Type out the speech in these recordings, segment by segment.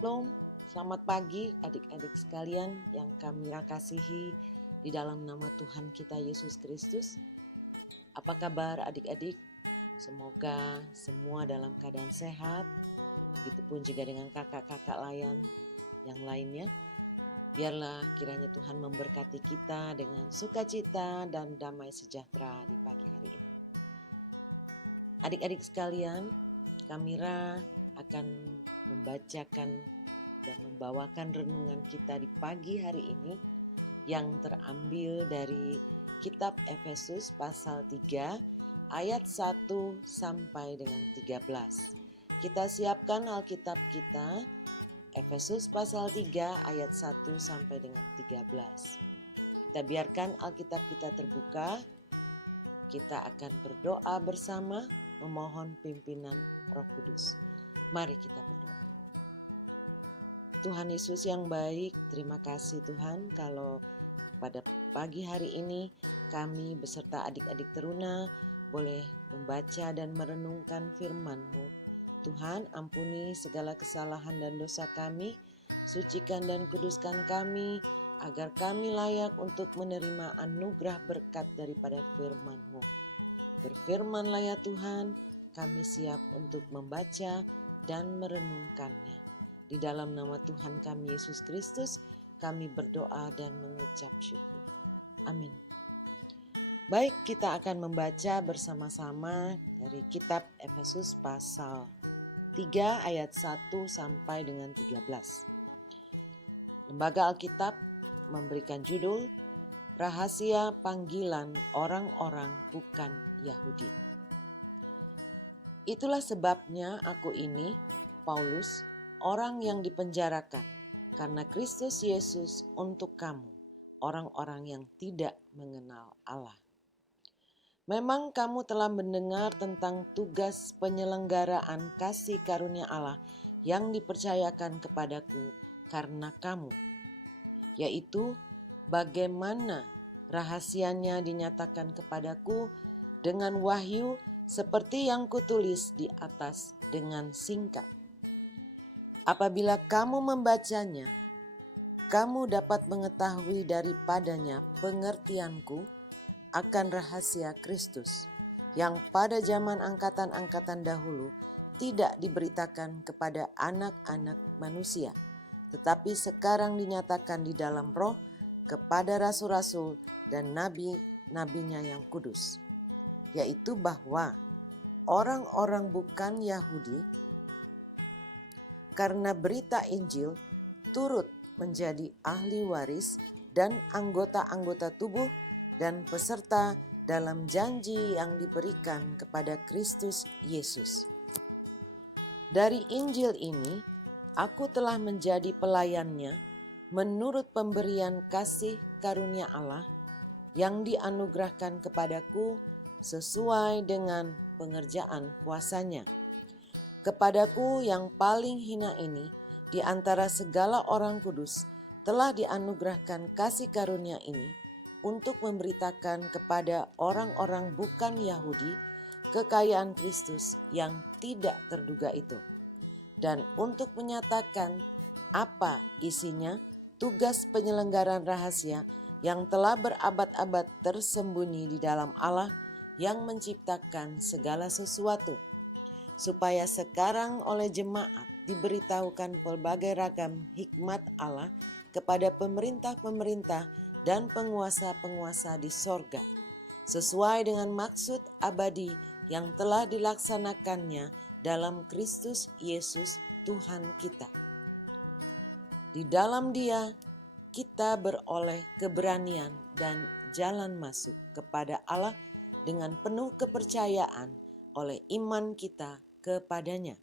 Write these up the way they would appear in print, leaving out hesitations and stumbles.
Shalom, selamat pagi adik-adik sekalian yang kami kasihi di dalam nama Tuhan kita Yesus Kristus. Apa kabar adik-adik? Semoga semua dalam keadaan sehat, begitupun juga dengan kakak-kakak layan yang lainnya. Biarlah kiranya Tuhan memberkati kita dengan sukacita dan damai sejahtera di pagi hari ini. Adik-adik sekalian, Kamira akan membacakan dan membawakan renungan kita di pagi hari ini yang terambil dari kitab Efesus pasal 3 ayat 1 sampai dengan 13. Kita siapkan Alkitab kita, Efesus pasal 3 ayat 1 sampai dengan 13. Kita biarkan Alkitab kita terbuka. Kita akan berdoa bersama memohon pimpinan Roh Kudus. Mari kita berdoa. Tuhan Yesus yang baik, terima kasih Tuhan kalau pada pagi hari ini kami beserta adik-adik teruna boleh membaca dan merenungkan firman-Mu. Tuhan, ampuni segala kesalahan dan dosa kami, sucikan dan kuduskan kami agar kami layak untuk menerima anugerah berkat daripada firman-Mu. Berfirmanlah ya Tuhan, kami siap untuk membaca dan merenungkannya. Di dalam nama Tuhan kami Yesus Kristus, kami berdoa dan mengucap syukur. Amin. Baik, kita akan membaca bersama-sama dari kitab Efesus pasal 3 ayat 1 sampai dengan 13. Lembaga Alkitab memberikan judul Rahasia Panggilan Orang-orang Bukan Yahudi. Itulah sebabnya aku ini, Paulus, orang yang dipenjarakan karena Kristus Yesus untuk kamu, orang-orang yang tidak mengenal Allah. Memang kamu telah mendengar tentang tugas penyelenggaraan kasih karunia Allah yang dipercayakan kepadaku karena kamu, yaitu bagaimana rahasianya dinyatakan kepadaku dengan wahyu seperti yang kutulis di atas dengan singkat. Apabila kamu membacanya, kamu dapat mengetahui daripadanya pengertianku akan rahasia Kristus yang pada zaman angkatan-angkatan dahulu tidak diberitakan kepada anak-anak manusia, tetapi sekarang dinyatakan di dalam roh kepada rasul-rasul dan nabi-nabinya yang kudus, yaitu bahwa orang-orang bukan Yahudi karena berita Injil turut menjadi ahli waris dan anggota-anggota tubuh dan peserta dalam janji yang diberikan kepada Kristus Yesus. Dari Injil ini, aku telah menjadi pelayannya menurut pemberian kasih karunia Allah yang dianugerahkan kepadaku sesuai dengan pengerjaan kuasanya. Kepadaku yang paling hina ini di antara segala orang kudus telah dianugerahkan kasih karunia ini untuk memberitakan kepada orang-orang bukan Yahudi kekayaan Kristus yang tidak terduga itu, dan untuk menyatakan apa isinya tugas penyelenggaraan rahasia yang telah berabad-abad tersembunyi di dalam Allah yang menciptakan segala sesuatu, supaya sekarang oleh jemaat diberitahukan pelbagai ragam hikmat Allah kepada pemerintah-pemerintah dan penguasa-penguasa di sorga, sesuai dengan maksud abadi yang telah dilaksanakannya dalam Kristus Yesus Tuhan kita. Di dalam Dia kita beroleh keberanian dan jalan masuk kepada Allah dengan penuh kepercayaan oleh iman kita kepadanya.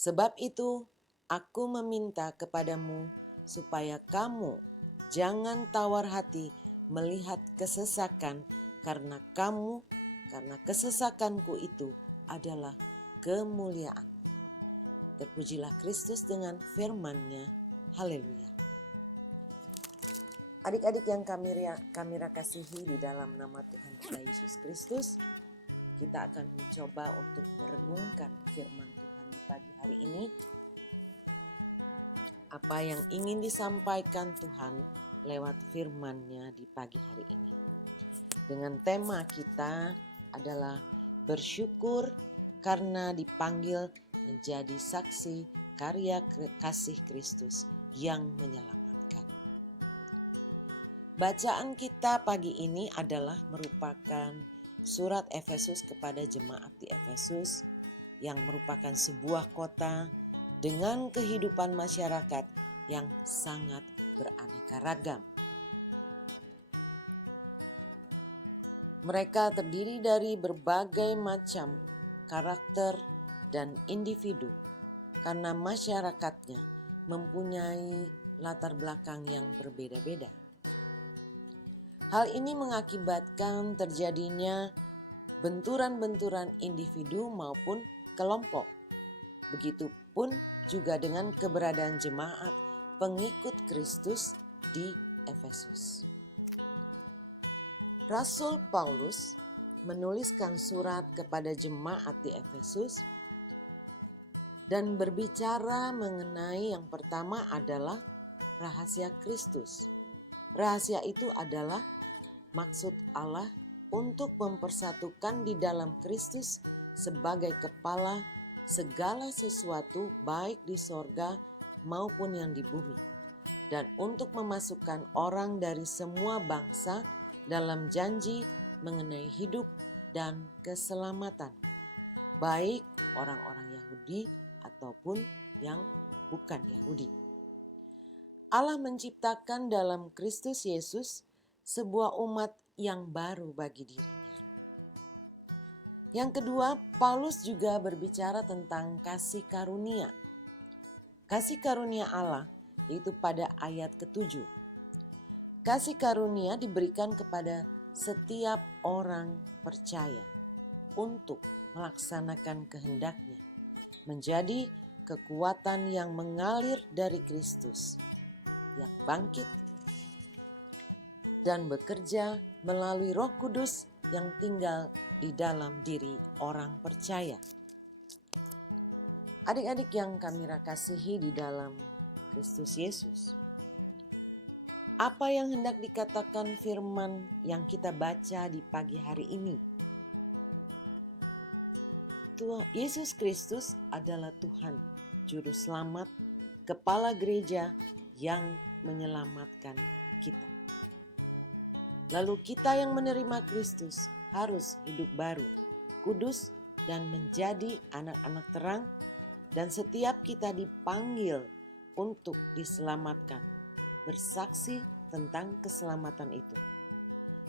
Sebab itu, aku meminta kepadamu supaya kamu jangan tawar hati melihat kesesakan karena kesesakanku itu adalah kemuliaan. Terpujilah Kristus dengan firman-Nya. Haleluya. Adik-adik yang kami kasihi di dalam nama Tuhan kita Yesus Kristus, kita akan mencoba untuk merenungkan firman Tuhan di pagi hari ini. apa yang ingin disampaikan Tuhan lewat firman-Nya di pagi hari ini. Dengan tema kita adalah bersyukur karena dipanggil menjadi saksi karya kasih Kristus yang menyelamatkan. Bacaan kita pagi ini adalah merupakan surat Efesus kepada jemaat di Efesus yang merupakan sebuah kota dengan kehidupan masyarakat yang sangat beraneka ragam. Mereka terdiri dari berbagai macam karakter dan individu karena masyarakatnya mempunyai latar belakang yang berbeda-beda. Hal ini mengakibatkan terjadinya benturan-benturan individu maupun kelompok. Begitupun juga dengan keberadaan jemaat pengikut Kristus di Efesus. Rasul Paulus menuliskan surat kepada jemaat di Efesus dan berbicara mengenai yang pertama adalah rahasia Kristus. Rahasia itu adalah maksud Allah untuk mempersatukan di dalam Kristus sebagai kepala segala sesuatu baik di sorga maupun yang di bumi, dan untuk memasukkan orang dari semua bangsa dalam janji mengenai hidup dan keselamatan, baik orang-orang Yahudi ataupun yang bukan Yahudi. Allah menciptakan dalam Kristus Yesus sebuah umat yang baru bagi dirinya. Yang kedua, Paulus juga berbicara tentang kasih karunia. Kasih karunia Allah yaitu pada ayat ke-7. Kasih karunia diberikan kepada setiap orang percaya untuk melaksanakan kehendak-Nya, menjadi kekuatan yang mengalir dari Kristus, yang bangkit dan bekerja melalui Roh Kudus yang tinggal di dalam diri orang percaya. Adik-adik yang kami kasihi di dalam Kristus Yesus, apa yang hendak dikatakan firman yang kita baca di pagi hari ini? Tuhan Yesus Kristus adalah Tuhan, Juru Selamat, Kepala Gereja yang menyelamatkan kita. Lalu kita yang menerima Kristus harus hidup baru, kudus, dan menjadi anak-anak terang, dan setiap kita dipanggil untuk diselamatkan, bersaksi tentang keselamatan itu.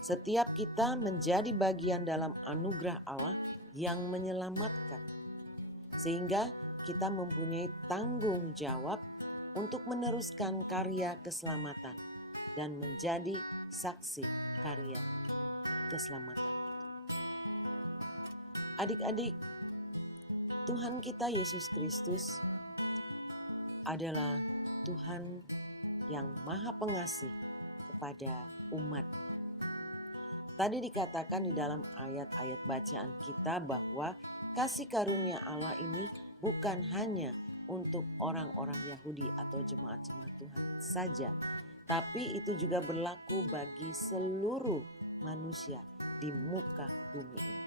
Setiap kita menjadi bagian dalam anugerah Allah yang menyelamatkan, sehingga kita mempunyai tanggung jawab untuk meneruskan karya keselamatan dan menjadi saksi karya keselamatan itu. Adik-adik, Tuhan kita Yesus Kristus adalah Tuhan yang Maha Pengasih kepada umat. Tadi dikatakan di dalam ayat-ayat bacaan kita bahwa kasih karunia Allah ini bukan hanya untuk orang-orang Yahudi atau jemaat-jemaat Tuhan saja, tapi itu juga berlaku bagi seluruh manusia di muka bumi ini.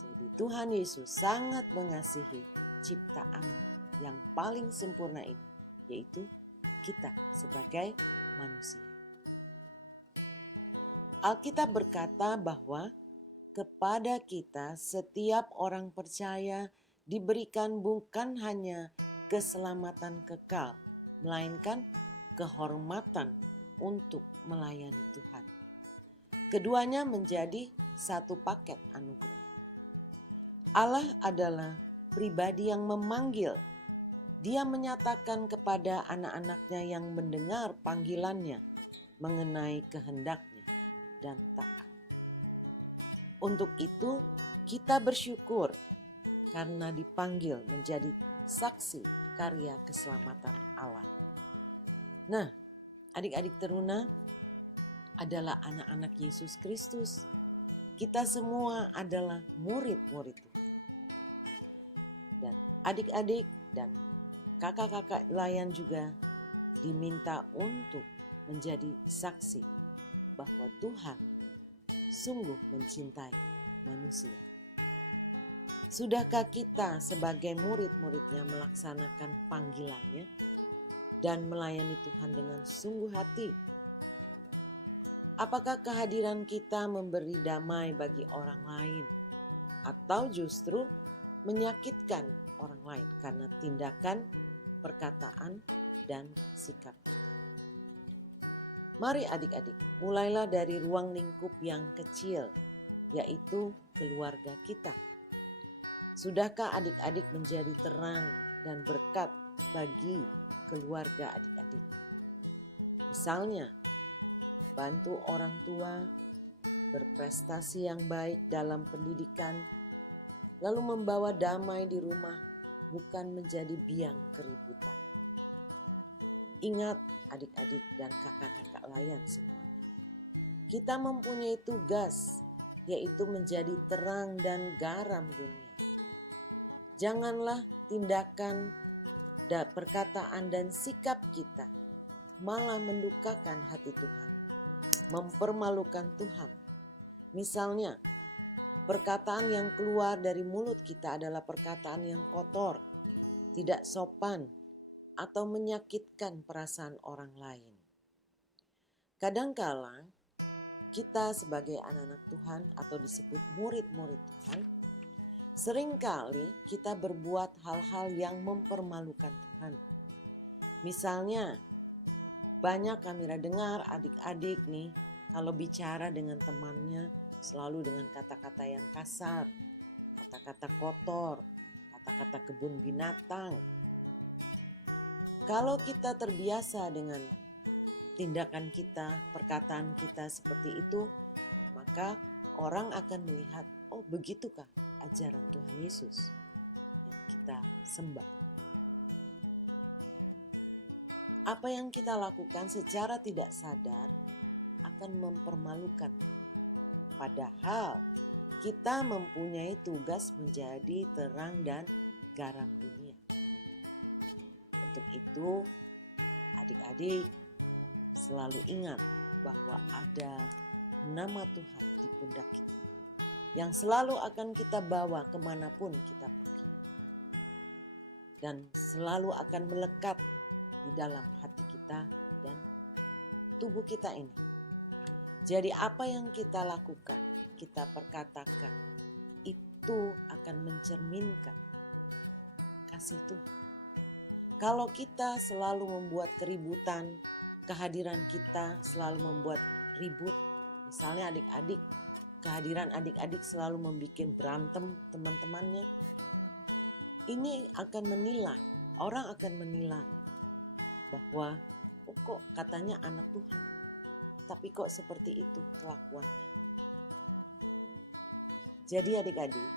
Jadi Tuhan Yesus sangat mengasihi ciptaan yang paling sempurna ini, yaitu kita sebagai manusia. Alkitab berkata bahwa kepada kita setiap orang percaya diberikan bukan hanya keselamatan kekal, melainkan kehormatan untuk melayani Tuhan. Keduanya menjadi satu paket anugerah. Allah adalah pribadi yang memanggil. Dia menyatakan kepada anak-anaknya yang mendengar panggilannya mengenai kehendaknya dan taat. Untuk itu kita bersyukur karena dipanggil menjadi saksi karya keselamatan Allah. Nah, adik-adik teruna adalah anak-anak Yesus Kristus. Kita semua adalah murid-murid Tuhan. Dan adik-adik dan kakak-kakak layan juga diminta untuk menjadi saksi bahwa Tuhan sungguh mencintai manusia. Sudahkah kita sebagai murid-muridnya melaksanakan panggilannya dan melayani Tuhan dengan sungguh hati? Apakah kehadiran kita memberi damai bagi orang lain atau justru menyakitkan orang lain karena tindakan, perkataan, dan sikap kita? Mari adik-adik, mulailah dari ruang lingkup yang kecil, yaitu keluarga kita. Sudahkah adik-adik menjadi terang dan berkat bagi keluarga adik-adik? Misalnya, bantu orang tua berprestasi yang baik dalam pendidikan, lalu membawa damai di rumah, bukan menjadi biang keributan. Ingat adik-adik dan kakak-kakak layan semuanya, kita mempunyai tugas, yaitu menjadi terang dan garam dunia. Janganlah tindakan, perkataan dan sikap kita malah mendukakan hati Tuhan, mempermalukan Tuhan. Misalnya, perkataan yang keluar dari mulut kita adalah perkataan yang kotor, tidak sopan, atau menyakitkan perasaan orang lain. Kadangkala kita sebagai anak-anak Tuhan atau disebut murid-murid Tuhan, seringkali kita berbuat hal-hal yang mempermalukan Tuhan. Misalnya, banyak kami dengar adik-adik nih kalau bicara dengan temannya selalu dengan kata-kata yang kasar, kata-kata kotor, kata-kata kebun binatang. Kalau kita terbiasa dengan tindakan kita, perkataan kita seperti itu, maka orang akan melihat, oh begitukah ajaran Tuhan Yesus yang kita sembah. Apa yang kita lakukan secara tidak sadar akan mempermalukan Tuhan. Padahal kita mempunyai tugas menjadi terang dan garam dunia. Untuk itu, adik-adik selalu ingat bahwa ada nama Tuhan di pundak kita yang selalu akan kita bawa kemanapun kita pergi dan selalu akan melekat di dalam hati kita dan tubuh kita ini. Jadi apa yang kita lakukan, kita perkatakan, itu akan mencerminkan kasih Tuhan. Kalau kita selalu membuat keributan, kehadiran kita selalu membuat ribut. Misalnya adik-adik, kehadiran adik-adik selalu membuat berantem teman-temannya. Ini akan menilai, orang akan menilai bahwa kok katanya anak Tuhan, tapi kok seperti itu kelakuannya. Jadi adik-adik,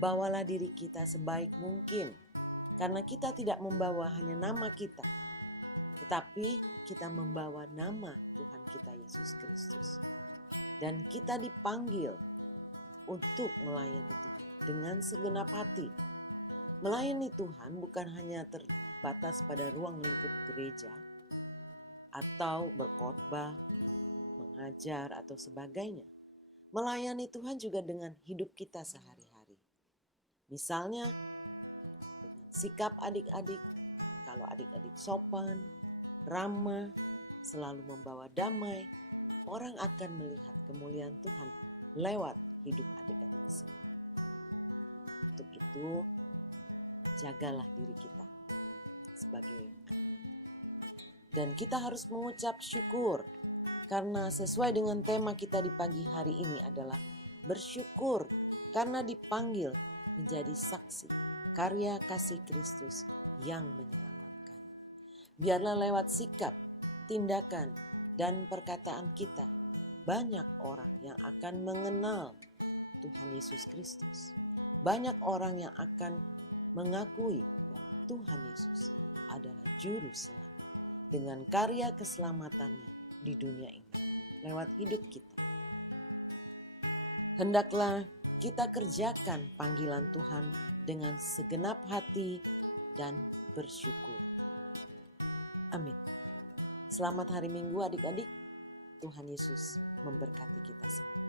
bawalah diri kita sebaik mungkin. Karena kita tidak membawa hanya nama kita, tetapi kita membawa nama Tuhan kita Yesus Kristus. Dan kita dipanggil untuk melayani Tuhan dengan segenap hati. Melayani Tuhan bukan hanya terbatas pada ruang lingkup gereja, atau berkhotbah, mengajar, atau sebagainya. Melayani Tuhan juga dengan hidup kita sehari-hari. Misalnya, sikap adik-adik, kalau adik-adik sopan, ramah, selalu membawa damai, orang akan melihat kemuliaan Tuhan lewat hidup adik-adik semua. Untuk itu, jagalah diri kita sebagai anak. Dan kita harus mengucap syukur, karena sesuai dengan tema kita di pagi hari ini adalah bersyukur karena dipanggil menjadi saksi karya kasih Kristus yang menyelamatkan. Biarlah lewat sikap, tindakan, dan perkataan kita, banyak orang yang akan mengenal Tuhan Yesus Kristus. Banyak orang yang akan mengakui bahwa Tuhan Yesus adalah juru selamat dengan karya keselamatannya di dunia ini lewat hidup kita. Hendaklah kita kerjakan panggilan Tuhan dengan segenap hati dan bersyukur. Amin. Selamat hari Minggu adik-adik. Tuhan Yesus memberkati kita semua.